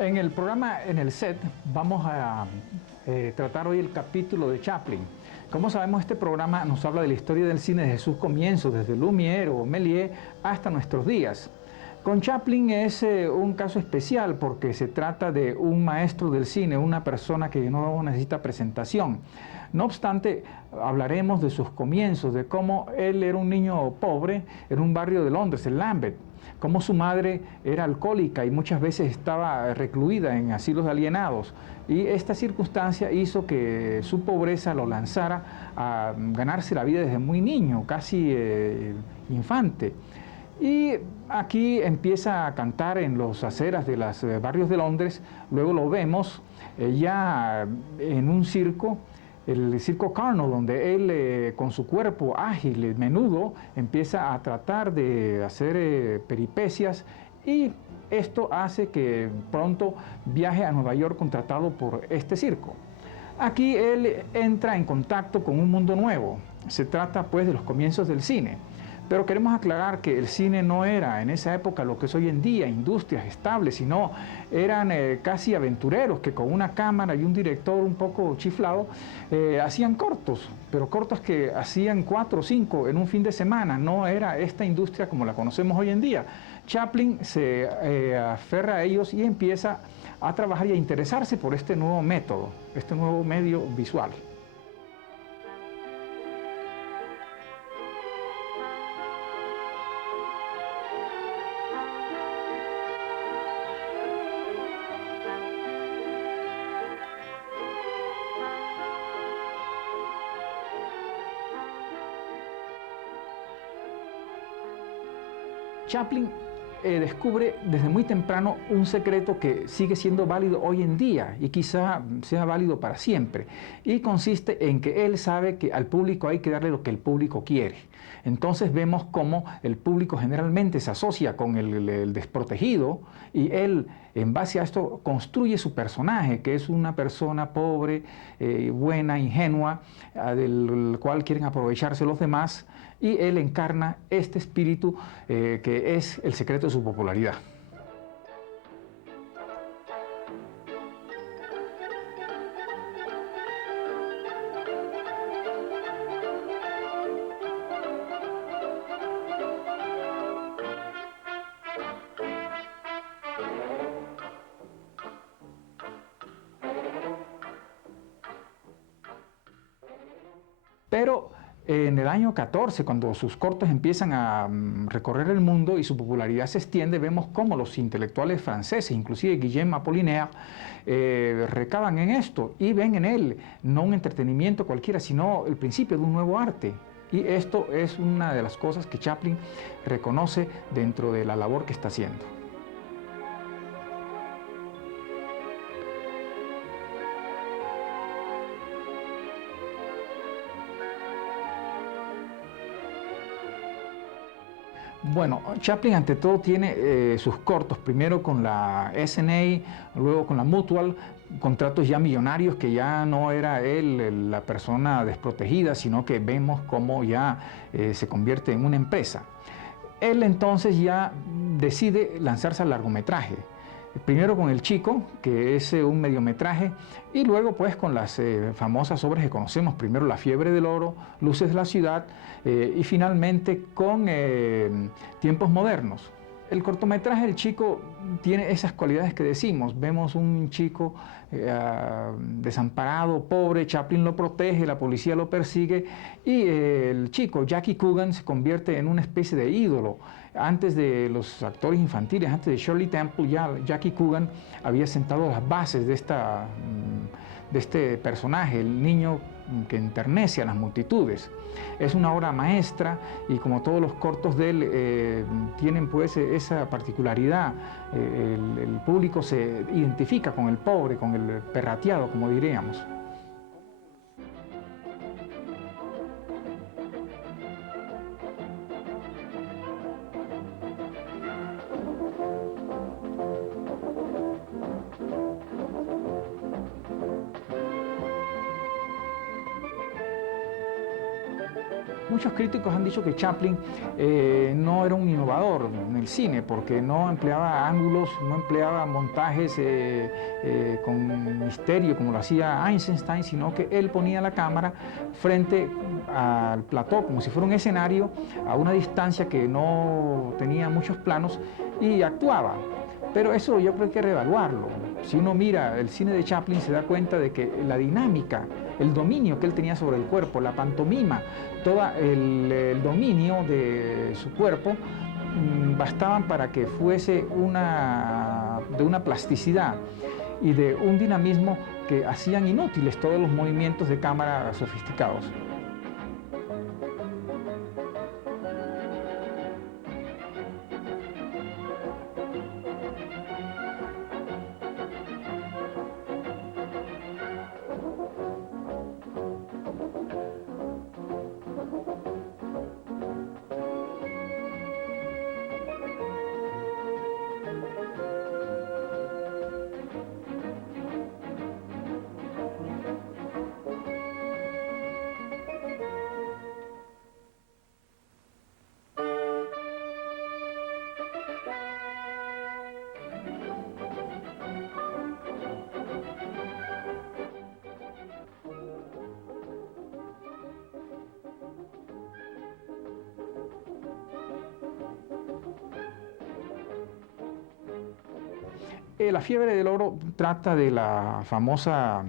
En el programa En el Set vamos a tratar hoy el capítulo de Chaplin. Como sabemos, este programa nos habla de la historia del cine desde sus comienzos, desde Lumière o Méliès hasta nuestros días. Con Chaplin es un caso especial porque se trata de un maestro del cine, una persona que no necesita presentación. No obstante, hablaremos de sus comienzos, de cómo él era un niño pobre en un barrio de Londres, en Lambeth, cómo su madre era alcohólica y muchas veces estaba recluida en asilos de alienados. Y esta circunstancia hizo que su pobreza lo lanzara a ganarse la vida desde muy niño, casi infante. Y aquí empieza a cantar en las aceras de los barrios de Londres. Luego lo vemos ya en un circo, el circo Carnot, donde él con su cuerpo ágil, menudo, empieza a tratar de hacer peripecias, y esto hace que pronto viaje a Nueva York contratado por este circo. Aquí él entra en contacto con un mundo nuevo. Se trata pues de los comienzos del cine. Pero queremos aclarar que el cine no era en esa época lo que es hoy en día, industrias estables, sino eran casi aventureros que con una cámara y un director un poco chiflado hacían cortos, pero cortos que hacían 4 o 5 en un fin de semana. No era esta industria como la conocemos hoy en día. Chaplin se aferra a ellos y empieza a trabajar y a interesarse por este nuevo método, este nuevo medio visual. Chaplin descubre desde muy temprano un secreto que sigue siendo válido hoy en día y quizá sea válido para siempre, y consiste en que él sabe que al público hay que darle lo que el público quiere. Entonces vemos cómo el público generalmente se asocia con el desprotegido, y él, en base a esto, construye su personaje, que es una persona pobre, buena, ingenua, del cual quieren aprovecharse los demás, y él encarna este espíritu que es el secreto de su popularidad. Pero en el año 14, cuando sus cortos empiezan a recorrer el mundo y su popularidad se extiende, vemos cómo los intelectuales franceses, inclusive Guillaume Apollinaire, recaban en esto y ven en él no un entretenimiento cualquiera, sino el principio de un nuevo arte. Y esto es una de las cosas que Chaplin reconoce dentro de la labor que está haciendo. Bueno, Chaplin ante todo tiene sus cortos, primero con la SNA, luego con la Mutual, contratos ya millonarios que ya no era él la persona desprotegida, sino que vemos cómo ya se convierte en una empresa. Él entonces ya decide lanzarse al largometraje. Primero con El Chico, que es un mediometraje, y luego pues con las famosas obras que conocemos, primero La Fiebre del Oro, Luces de la Ciudad, y finalmente con Tiempos Modernos. El cortometraje El Chico tiene esas cualidades que decimos. Vemos un chico desamparado, pobre, Chaplin lo protege, la policía lo persigue, y el chico, Jackie Coogan, se convierte en una especie de ídolo. Antes de los actores infantiles, antes de Shirley Temple, ya Jackie Coogan había sentado las bases de este personaje, el niño que enternece a las multitudes. Es una obra maestra, y como todos los cortos de él tienen pues esa particularidad. El público se identifica con el pobre, con el perrateado, como diríamos. Muchos críticos han dicho que Chaplin no era un innovador en el cine porque no empleaba ángulos, no empleaba montajes con misterio como lo hacía Eisenstein, sino que él ponía la cámara frente al plató como si fuera un escenario a una distancia que no tenía muchos planos y actuaba. Pero eso yo creo que hay que reevaluarlo. Si uno mira el cine de Chaplin se da cuenta de que la dinámica, el dominio que él tenía sobre el cuerpo, la pantomima, todo el dominio de su cuerpo, bastaban para que fuese de una plasticidad y de un dinamismo que hacían inútiles todos los movimientos de cámara sofisticados. La fiebre del oro trata de la famosa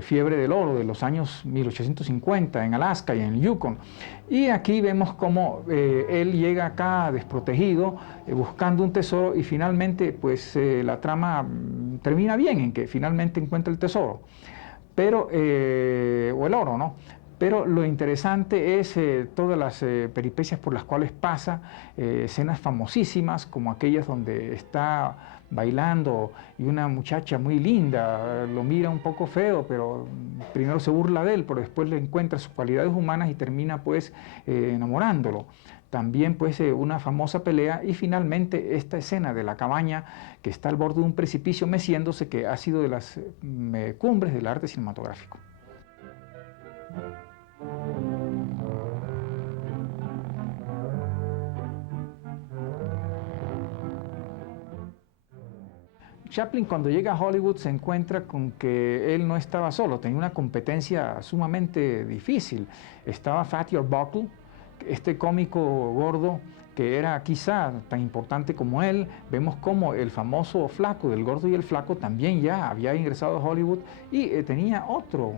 fiebre del oro de los años 1850 en Alaska y en Yukon. Y aquí vemos cómo él llega acá desprotegido, buscando un tesoro y finalmente pues la trama termina bien en que finalmente encuentra el tesoro, pero, o el oro, ¿no? Pero lo interesante es todas las peripecias por las cuales pasa, escenas famosísimas como aquellas donde está bailando y una muchacha muy linda lo mira un poco feo, pero primero se burla de él, pero después le encuentra sus cualidades humanas y termina pues enamorándolo. También pues una famosa pelea y finalmente esta escena de la cabaña que está al borde de un precipicio meciéndose, que ha sido de las cumbres del arte cinematográfico. Chaplin cuando llega a Hollywood se encuentra con que él no estaba solo, tenía una competencia sumamente difícil. Estaba Fatty Arbuckle, este cómico gordo que era quizá tan importante como él. Vemos como el famoso Flaco, del Gordo y el Flaco, también ya había ingresado a Hollywood y tenía otro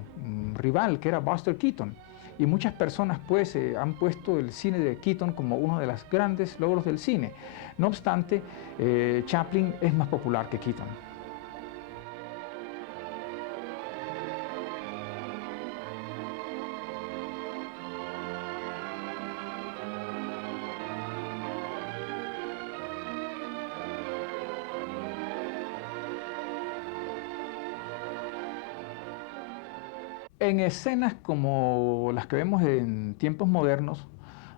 rival que era Buster Keaton. Y muchas personas pues han puesto el cine de Keaton como uno de los grandes logros del cine. No obstante, Chaplin es más popular que Keaton. En escenas como las que vemos en tiempos modernos,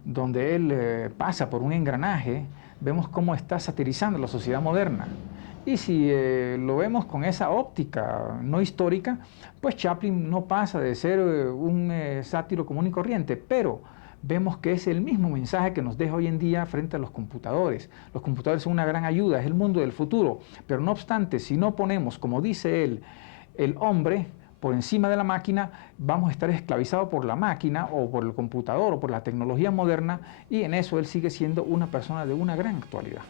donde él pasa por un engranaje, vemos cómo está satirizando la sociedad moderna. Y si lo vemos con esa óptica no histórica, pues Chaplin no pasa de ser un sátiro común y corriente, pero vemos que es el mismo mensaje que nos deja hoy en día frente a los computadores. Los computadores son una gran ayuda, es el mundo del futuro, pero no obstante, si no ponemos, como dice él, el hombre por encima de la máquina, vamos a estar esclavizados por la máquina o por el computador o por la tecnología moderna, y en eso él sigue siendo una persona de una gran actualidad.